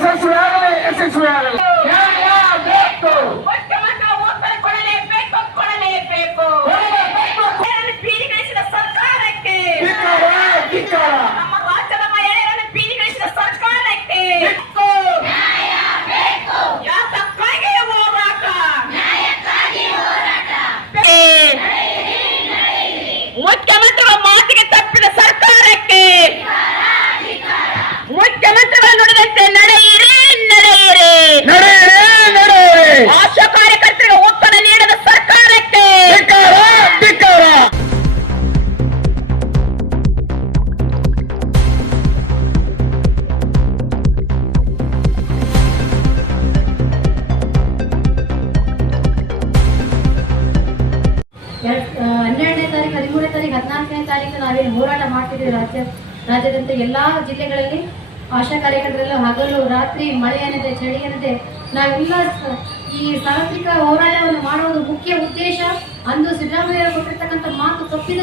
Ese es su área, ese es su área. ಎರಡ್- ಹನ್ನೆರಡನೇ ತಾರೀಕು ಹದಿಮೂರನೇ ತಾರೀಕು ಹದಿನಾಲ್ಕನೇ ತಾರೀಕು ನಾವೇನು ಹೋರಾಟ ಮಾಡ್ತಿದ್ದೀವಿ ರಾಜ್ಯ, ರಾಜ್ಯದಂತ ಎಲ್ಲಾ ಜಿಲ್ಲೆಗಳಲ್ಲಿ ಆಶಾ ಕಾರ್ಯಕರ್ತರಲ್ಲೂ ಹಗಲು, ರಾತ್ರಿ ಮಳೆ ಏನಿದೆ ಚಳಿ ಏನಿದೆ ನಾವೆಲ್ಲ ಈ ಸಾರ್ವತ್ರಿಕ ಹೋರಾಟವನ್ನು ಮಾಡುವುದು ಮುಖ್ಯ ಉದ್ದೇಶ. ಅಂದು ಸಿದ್ದರಾಮಯ್ಯ ಕೊಟ್ಟಿರ್ತಕ್ಕಂಥ ಮಾತು ತಪ್ಪಿದ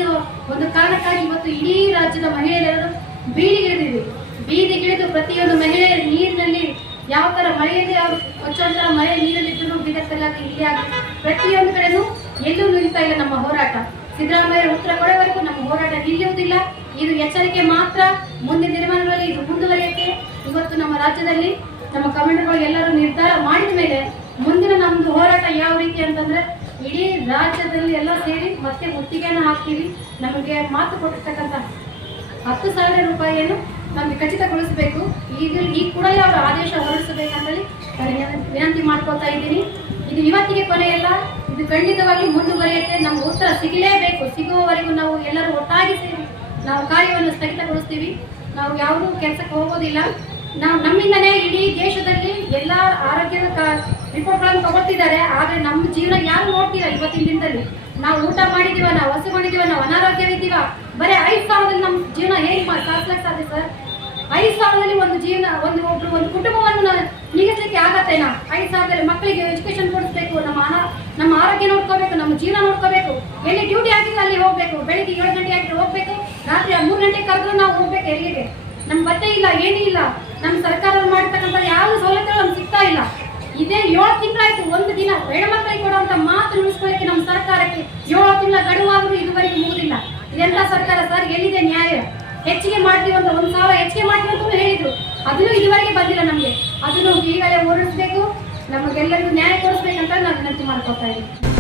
ಒಂದು ಕಾರಣಕ್ಕಾಗಿ ಇವತ್ತು ಇಡೀ ರಾಜ್ಯದ ಮಹಿಳೆಯರೆಲ್ಲರೂ ಬೀದಿಗಿಳಿದಿವೆ ಬೀದಿಗಿಳಿದು ಪ್ರತಿಯೊಂದು ಮಹಿಳೆ ನೀರಿನಲ್ಲಿ ಯಾವ ಥರ ಮಳೆಯಲ್ಲಿ ಅವರು ಹೊಚ್ಚ ಮಳೆ ನೀರಲ್ಲಿ ಇದ್ದು ಬೀದಕ್ಕಲ್ಲಾಗಲಿ ಇಲ್ಲಿ ಆಗಿ ಪ್ರತಿಯೊಂದು ಕಡೆನೂ ಎಲ್ಲೂ ನಿಲ್ತಾ ಇಲ್ಲ ನಮ್ಮ ಹೋರಾಟ. ಸಿದ್ದರಾಮಯ್ಯ ಉತ್ತರ ಕೊಡುವವರೆಗೂ ನಮ್ಮ ಹೋರಾಟ ನಿಲ್ಲುವುದಿಲ್ಲ ಇದು ಎಚ್ಚರಿಕೆ ಮಾತ್ರ. ಮುಂದಿನ ದಿನಮಾನಗಳಲ್ಲಿ ಇದು ಮುಂದುವರಿಯಕ್ಕೆ ಇವತ್ತು ನಮ್ಮ ರಾಜ್ಯದಲ್ಲಿ ನಮ್ಮ ಕಮಾಂಡರ್ಗಳು ಎಲ್ಲರೂ ನಿರ್ಧಾರ ಮಾಡಿದ ಮೇಲೆ ಮುಂದಿನ ನಮ್ದು ಹೋರಾಟ ಯಾವ ರೀತಿ ಅಂತಂದ್ರೆ ಇಡೀ ರಾಜ್ಯದಲ್ಲಿ ಎಲ್ಲ ಸೇರಿ ಮತ್ತೆ ಮುತ್ತಿಗೆಯನ್ನು ಹಾಕ್ತೀವಿ. ನಮಗೆ ಮಾತು ಕೊಟ್ಟಿರ್ತಕ್ಕಂಥ ಹತ್ತು ಸಾವಿರ ರೂಪಾಯಿಯನ್ನು ನಮಗೆ ಖಚಿತಗೊಳಿಸಬೇಕು. ಈಗ ಈ ಕೂಡಲೇ ಅವರ ಆದೇಶ ಹೊರಡಿಸಬೇಕಂತೇಳಿ ವಿನಂತಿ ಮಾಡ್ಕೊತಾ ಇದ್ದೀನಿ. ಇದು ಇವತ್ತಿಗೆ ಕೊನೆಯಲ್ಲ. ಇದು ಖಂಡಿತವಾಗಿ ಮುಂದುವರಿಯುತ್ತೆ. ನಮ್ಗೆ ಉತ್ತರ ಸಿಗಲೇಬೇಕು. ಸಿಗುವವರೆಗೂ ನಾವು ಎಲ್ಲರೂ ಒಟ್ಟಾಗಿ ಸೇರಿ ನಾವು ಕಾರ್ಯವನ್ನು ಸ್ಥಗಿತಗೊಳಿಸ್ತೀವಿ. ನಾವು ಯಾವುದೂ ಕೆಲಸಕ್ಕೆ ಹೋಗೋದಿಲ್ಲ. ನಾವು ನಮ್ಮಿಂದನೇ ಇಡೀ ದೇಶದಲ್ಲಿ ಎಲ್ಲ ಆರೋಗ್ಯದ ರಿಪೋರ್ಟ್ಗಳನ್ನು ತಗೊಳ್ತಿದ್ದಾರೆ. ಆದರೆ ನಮ್ಮ ಜೀವನ ಯಾರು ನೋಡ್ತೀರ ಇವತ್ತಿನ ದಿನದಲ್ಲಿ? ನಾವು ಊಟ ಮಾಡಿದೀವ, ನಾವು ಹಸು ಮಾಡಿದೀವ, ನಾವು ಅನಾರೋಗ್ಯವಿದ್ದೀವ ಬರೀ ಐದು ಸಾವಿರದಲ್ಲಿ ನಮ್ಮ ಜೀವನ ಹೇಗೆ ಸಾಧಿಸ್ಲಿಕ್ಕೆ ಸಾಧ್ಯ ಸರ್? ಐದು ಸಾವಿರದಲ್ಲಿ ಒಂದು ಜೀವನ, ಒಂದು ಒಬ್ರು, ಒಂದು ಕುಟುಂಬವನ್ನು ನಿಗಿಸ್ಲಿಕ್ಕೆ ಆಗತ್ತೆ ನಾ ಐದು ಸಾವಿರದಲ್ಲಿ ಮಕ್ಕಳಿಗೆ ಎಜುಕೇಶನ್ ಕೊಡಿಸ್ಬೇಕು ನಮ್ಮ ಅನಾ ನಮ್ಮ ಆರೋಗ್ಯ ನೋಡ್ಕೋಬೇಕು, ನಮ್ಮ ಜೀವನ ನೋಡ್ಕೋಬೇಕು. ಎಲ್ಲಿ ಡ್ಯೂಟಿ ಆಗಿದ್ರೆ ಅಲ್ಲಿ ಹೋಗ್ಬೇಕು. ಬೆಳಿಗ್ಗೆ ಏಳು ಗಂಟೆ ಆಗಿದ್ರೆ ಹೋಗ್ಬೇಕು. ರಾತ್ರಿ ಮೂರು ಗಂಟೆ ಕರೆದ್ರು ನಾವು ಹೋಗ್ಬೇಕು ಎಲ್ಲಿಗೆ? ನಮ್ಗೆ ಬಟ್ಟೆ ಇಲ್ಲ, ಏನೂ ಇಲ್ಲ. ನಮ್ಮ ಸರ್ಕಾರ ಮಾಡ್ತಕ್ಕಂಥ ಯಾವ ಸೌಲಭ್ಯಗಳು ನಮ್ಗೆ ಸಿಗ್ತಾ ಇಲ್ಲ. ಇದೇ ಏಳು ತಿಂಗಳಾಯ್ತು, ಒಂದು ದಿನ ಹೆಣ್ಮಕ್ಳಿಗೆ ಕೊಡುವಂತ ಮಾತು ಉಳಿಸ್ಕೊಳ್ಳಿಕ್ಕೆ ನಮ್ಮ ಸರ್ಕಾರಕ್ಕೆ ಏಳು ತಿಂಗಳ ಗಡುವಾದ್ರೂ ಇದುವರೆಗೆ ಮುಗುದಿಲ್ಲ. ಇದೆಲ್ಲ ಸರ್ಕಾರ ಸರ್? ಎಲ್ಲಿದೆ ನ್ಯಾಯ? ಹೆಚ್ಚಿಗೆ ಮಾಡ್ತೀವಿ ಅಂತ ಒಂದು ಸಾವಿರ ಹೆಚ್ಚಿಗೆ ಮಾಡ್ತೀವಿ ಅಂತ ಹೇಳಿದ್ರು. ಅದನ್ನು ಇದುವರೆಗೆ ಬಂದಿಲ್ಲ ನಮ್ಗೆ. ಅದನ್ನು ಈಗಲೇ ಓಡಿಸ್ಬೇಕು ನಮಗೆಲ್ಲರಿಗೂ ನ್ಯಾಯ ಕೊಡಿಸ್ಬೇಕಂತ ನಾನು ವಿನಂತಿ ಮಾಡ್ಕೊತಾ ಇದ್ದೀನಿ